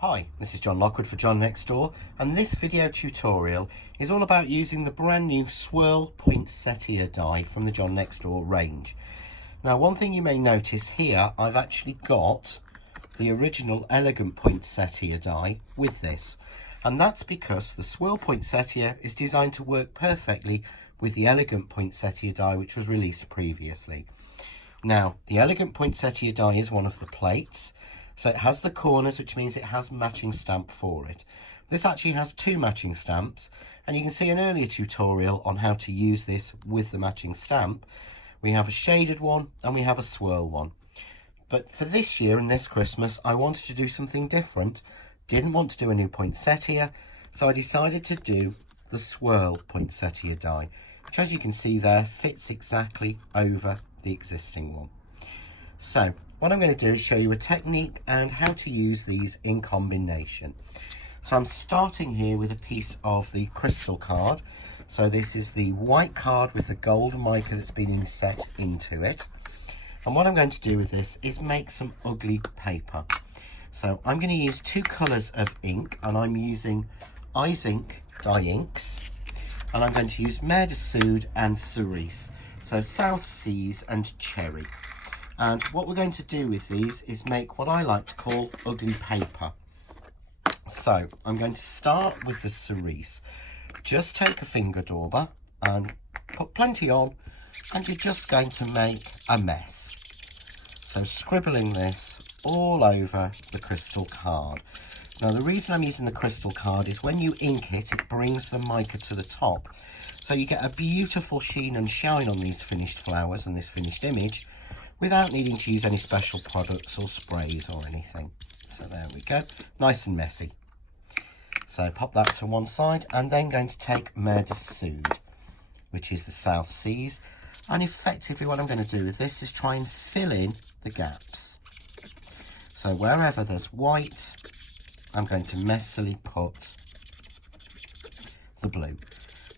Hi, this is John Lockwood for John Next Door, and this video tutorial is all about using the brand new Swirl Poinsettia die from the John Next Door range. Now, one thing you may notice here, I've actually got the original elegant Poinsettia die with this, and that's because the Swirl Poinsettia is designed to work perfectly with the elegant Poinsettia die which was released previously. Now, the elegant Poinsettia die is one of the plates. So it has the corners, which means it has matching stamp for it. This actually has two matching stamps, and you can see an earlier tutorial on how to use this with the matching stamp. We have a shaded one and we have a swirl one. But for this year and this Christmas, I wanted to do something different. Didn't want to do a new poinsettia, so I decided to do the Swirl Poinsettia die, which, as you can see there, fits exactly over the existing one. So what I'm going to do is show you a technique and how to use these in combination. So I'm starting here with a piece of the crystal card. So this is the white card with the gold mica that's been inset into it. And what I'm going to do with this is make some ugly paper. So I'm going to use two colours of ink, and I'm using Eyes Ink dye inks. And I'm going to use Mer de Soude and Cerise. So South Seas and Cherry. And what we're going to do with these is make what I like to call ugly paper. So I'm going to start with the cerise. Just take a finger dauber and put plenty on, and you're just going to make a mess. So scribbling this all over the crystal card. Now, the reason I'm using the crystal card is when you ink it, it brings the mica to the top. So you get a beautiful sheen and shine on these finished flowers and this finished image, without needing to use any special products or sprays or anything. So there we go, nice and messy. So pop that to one side, and then going to take Mer de Soude, which is the South Seas, and effectively what I'm going to do with this is try and fill in the gaps. So wherever there's white, I'm going to messily put the blue.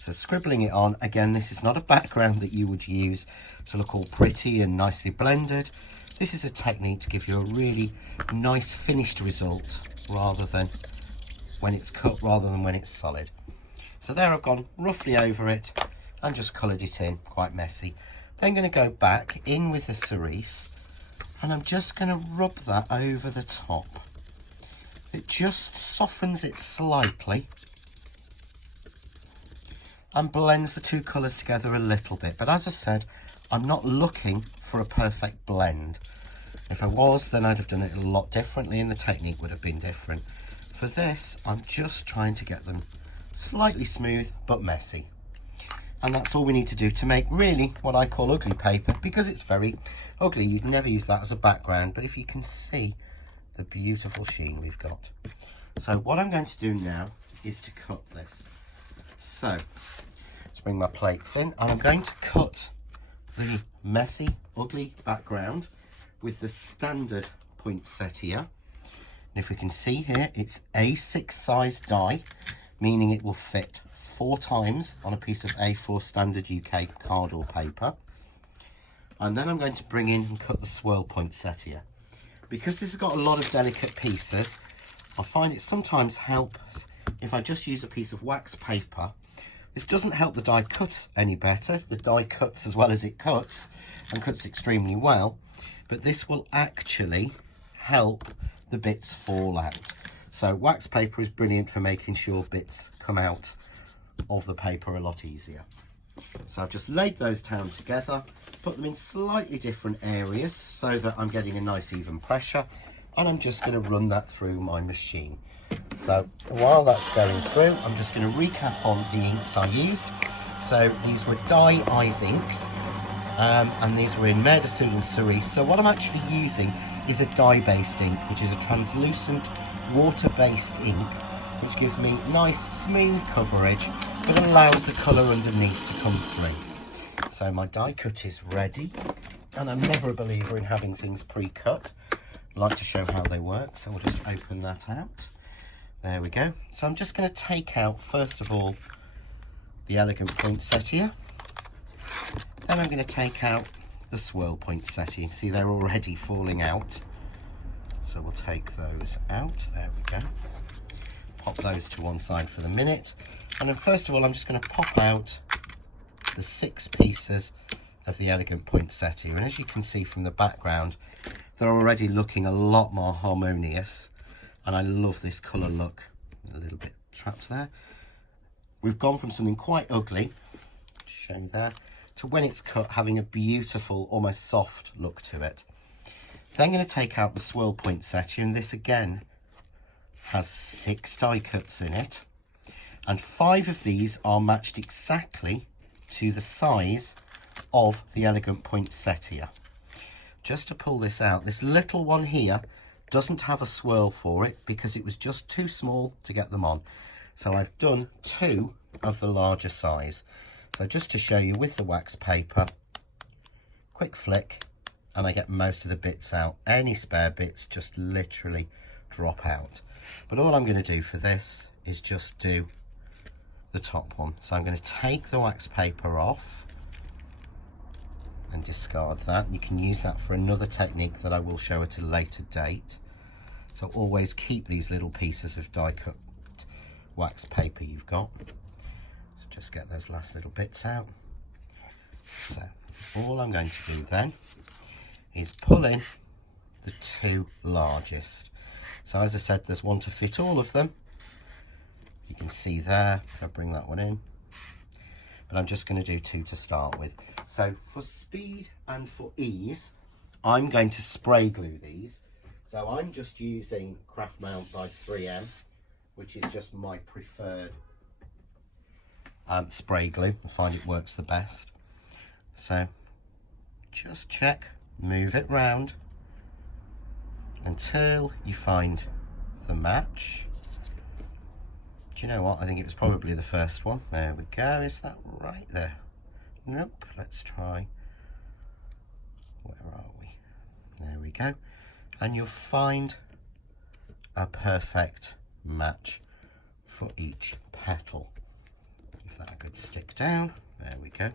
So scribbling it on, again, this is not a background that you would use to look all pretty and nicely blended. This is a technique to give you a really nice finished result rather than when it's cut, rather than when it's solid. So there I've gone roughly over it and just coloured it in, quite messy. Then going to go back in with the cerise, and I'm just going to rub that over the top. It just softens it slightly and blends the two colours together a little bit. But as I said, I'm not looking for a perfect blend. If I was, then I'd have done it a lot differently and the technique would have been different. For this, I'm just trying to get them slightly smooth but messy. And that's all we need to do to make really what I call ugly paper, because it's very ugly. You'd never use that as a background, but if you can see the beautiful sheen we've got. So what I'm going to do now is to cut this. So let's bring my plates in, and I'm going to cut the messy, ugly background with the standard poinsettia. And if we can see here, it's A6 size die, meaning it will fit 4 times on a piece of A4 standard UK card or paper. And then I'm going to bring in and cut the Swirl Poinsettia. Because this has got a lot of delicate pieces, I find it sometimes helps if I just use a piece of wax paper. This doesn't help the die cut any better. The die cuts as well as it cuts, and cuts extremely well, but this will actually help the bits fall out. So wax paper is brilliant for making sure bits come out of the paper a lot easier. So I've just laid those down together, put them in slightly different areas so that I'm getting a nice even pressure, and I'm just going to run that through my machine. So while that's going through, I'm just going to recap on the inks I used. So these were dye Eyes inks, and these were in Mer de Soude and Cerise. So what I'm actually using is a dye-based ink, which is a translucent water-based ink, which gives me nice smooth coverage, but allows the colour underneath to come through. So my die cut is ready, and I'm never a believer in having things pre-cut. I like to show how they work, so we'll just open that out. There we go. So I'm just going to take out, first of all, the elegant poinsettia. Then I'm going to take out the Swirl Poinsettia. See, they're already falling out. So we'll take those out. There we go. Pop those to one side for the minute. And then first of all, I'm just going to pop out the 6 pieces of the elegant poinsettia. And as you can see from the background, they're already looking a lot more harmonious. And I love this colour look. A little bit trapped there. We've gone from something quite ugly, to show you there, to when it's cut having a beautiful, almost soft look to it. Then I'm going to take out the Swirl poinsettia, and this again has 6 die cuts in it. And 5 of these are matched exactly to the size of the elegant poinsettia. Just to pull this out, this little one here doesn't have a swirl for it because it was just too small to get them on. So I've done 2 of the larger size. So just to show you with the wax paper, quick flick, and I get most of the bits out. Any spare bits just literally drop out. But all I'm going to do for this is just do the top one. So I'm going to take the wax paper off and discard that. You can use that for another technique that I will show at a later date. So always keep these little pieces of die cut wax paper you've got. So just get those last little bits out. So all I'm going to do then is pull in the 2 largest. So as I said, there's one to fit all of them. You can see there, if I bring that one in. But I'm just going to do 2 to start with. So for speed and for ease, I'm going to spray glue these. So I'm just using Craft Mount by 3M, which is just my preferred spray glue. I find it works the best. So just check, move it round until you find the match. Do you know what? I think it was probably the first one. There we go. Is that right there? Nope. Let's try. Where are we? There we go. And you'll find a perfect match for each petal. Give that a good stick down. There we go.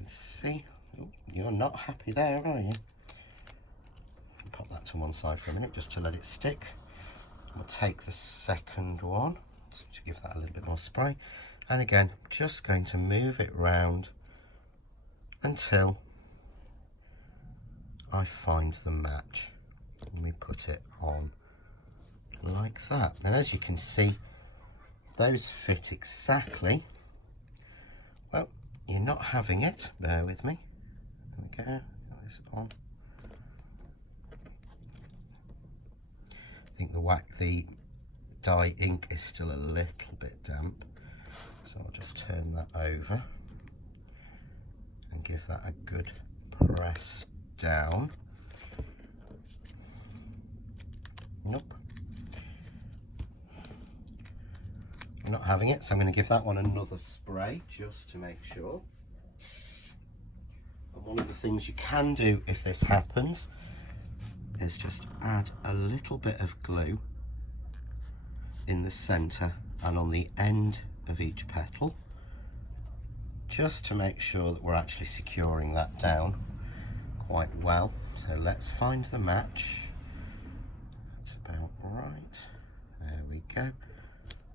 Let's see. Oh, you're not happy there, are you? Pop that to one side for a minute just to let it stick. We'll take the second one to give that a little bit more spray, and again just going to move it round until I find the match, and we put it on like that. And as you can see, those fit exactly. Well, you're not having it, bear with me. There we go, get this on. I think the dye ink is still a little bit damp, so I'll just turn that over and give that a good press down. Nope, I'm not having it, so I'm going to give that one another spray just to make sure. And one of the things you can do if this happens is just add a little bit of glue in the center and on the end of each petal, just to make sure that we're actually securing that down quite well. So let's find the match. That's about right. There we go.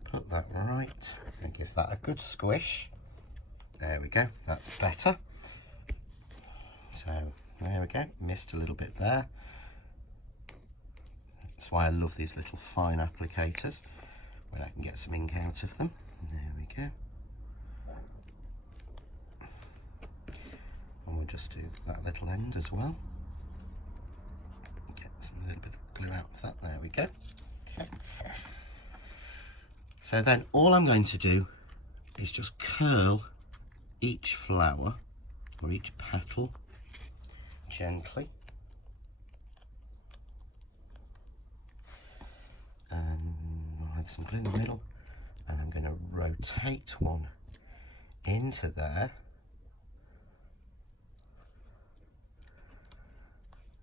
Put that right and give that a good squish. There we go, that's better. So there we go, missed a little bit there. That's why I love these little fine applicators, when I can get some ink out of them. There we go. And we'll just do that little end as well. Get a little bit of glue out of that. There we go. Okay. So then all I'm going to do is just curl each flower or each petal gently. I'll have some glue in the middle, and I'm going to rotate one into there,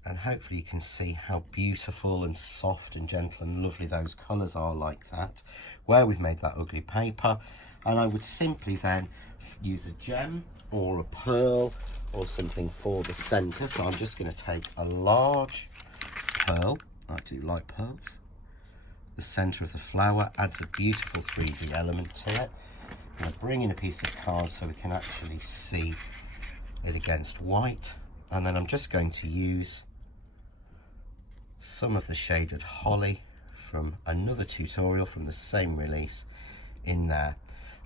and hopefully you can see how beautiful and soft and gentle and lovely those colours are like that, where we've made that ugly paper. And I would simply then use a gem or a pearl or something for the centre. So I'm just going to take a large pearl. I do like pearls. The centre of the flower adds a beautiful 3D element to it. I'm going to bring in a piece of card so we can actually see it against white, and then I'm just going to use some of the shaded holly from another tutorial from the same release in there.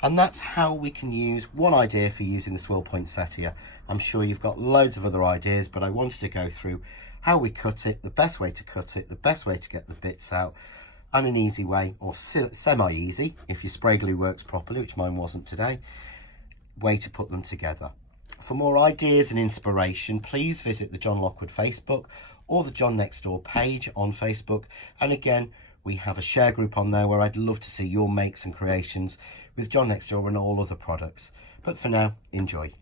And that's how we can use one idea for using the Swirl Poinsettia. I'm sure you've got loads of other ideas, but I wanted to go through how we cut it, the best way to cut it, the best way to get the bits out, and an easy way, or semi-easy, if your spray glue works properly, which mine wasn't today, way to put them together. For more ideas and inspiration, please visit the John Lockwood Facebook or the John Next Door page on Facebook. And again, we have a share group on there where I'd love to see your makes and creations with John Next Door and all other products. But for now, enjoy.